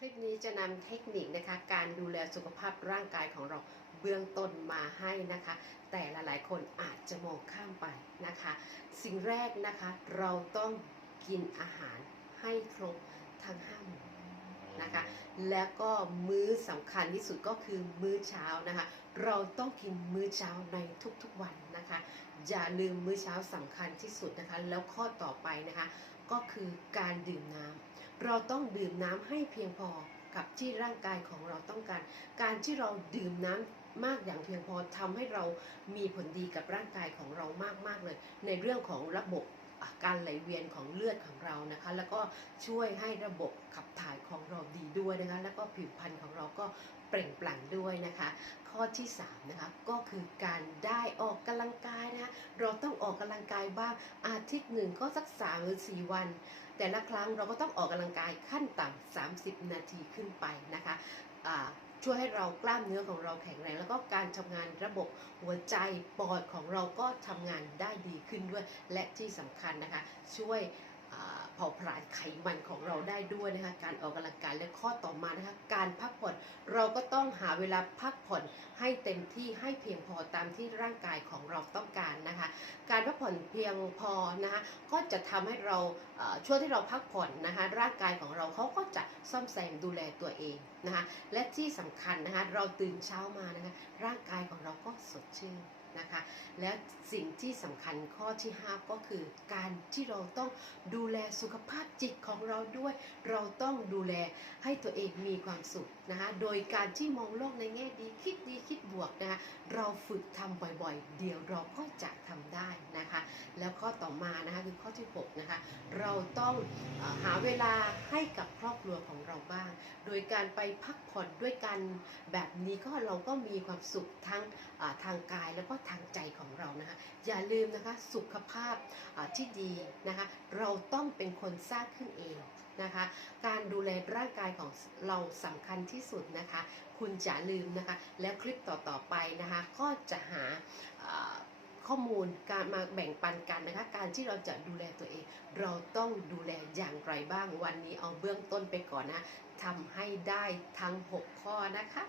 คลิปนี้จะนำเทคนิคนะคะการดูแลสุขภาพร่างกายของเราเบื้องต้นมาให้นะคะ แต่หลายๆคนอาจจะมองข้ามไปนะคะ สิ่งแรกนะคะเราต้องกินอาหารให้ครบทั้งห้าหมู่นะคะแล้วก็มื้อสำคัญที่สุดก็คือมื้อเช้านะคะ เราต้องกินมื้อเช้าในทุกๆวันนะคะ อย่าลืมมื้อเช้าสำคัญที่สุดนะคะ แล้วข้อต่อไปนะคะ ก็คือการดื่มน้ำ เราต้องดื่มน้ำให้เพียงพอกับที่ร่างกายของเราต้องการ การที่เราดื่มน้ำมากอย่างเพียงพอทำให้เรามีผลดีกับร่างกายของเรามากๆเลย ในเรื่องของระบบการไหลเวียนของเลือดของเรานะคะ แล้วก็ช่วยให้ระบบขับถ่ายของเราดีด้วยนะคะ แล้วก็ผิวพรรณของเราก็เปล่งปลั่งด้วยนะคะ ข้อที่3นะคะก็คือการได้ออกกำลังกายน ออกกำลังกายบ้างอาทิตย์หนึ่งก็สัก3หรือ4วัน แต่ละครั้งเราก็ต้องออกกำลังกายขั้นต่ำ30 นาทีขึ้นไปนะคะช่วยให้เรากล้ามเนื้อของเราแข็งแรง แล้วก็การทำงานระบบหัวใจปอดของเราก็ทำงานได้ดีขึ้นด้วย และที่สำคัญนะคะ ช่วยเผาผลาญไขมันของเราได้ด้วยนะคะการออกกำลังกายและข้อต่อมานะคะการพัก เราก็ต้องหาเวลาพักผ่อนให้เต็มที่ให้เพียงพอตามที่ร่างกายของเราต้องการนะคะ การพักผ่อนเพียงพอนะคะก็จะทำให้เราช่วงที่เราพักผ่อนนะคะร่างกายของเราเขาก็จะซ่อมแซมดูแลตัวเองนะคะและที่สำคัญนะคะเราตื่นเช้ามานะคะร่างกายของเราก็สดชื่น นะคะและสิ่งที่สำคัญข้อที่ 5 ก็คือการที่เราต้องดูแลสุขภาพจิตของเราด้วย เราต้องดูแลให้ตัวเองมีความสุขนะคะโดยการที่มองโลกในแง่ดีคิดดีคิดบวกนะคะเราฝึกทำบ่อยๆ เดี๋ยวเราก็จะทำได้นะคะแล้วข้อต่อมานะคะ คือข้อที่6นะคะเราต้องหาเวลาให้กับครอบครัวของเราบ้าง โดยการไปพักผ่อนด้วยกันแบบนี้ก็เราก็มีความสุขทั้งทางกายแล้วก็ทางใจของเรานะคะอย่าลืมนะคะสุขภาพที่ดีนะคะเราต้องเป็นคนสร้างขึ้นเองนะคะการดูแลร่างกายของเราสำคัญที่สุดนะคะ คุณอย่าลืมนะคะ แล้วคลิปต่อๆไปนะคะ ก็จะหา ข้อมูลการมาแบ่งปันกันนะคะ การที่เราจะดูแลตัวเอง เราต้องดูแลอย่างไรบ้างวันนี้เอาเบื้องต้นไปก่อนนะทำให้ได้ทั้ง 6 ข้อนะคะ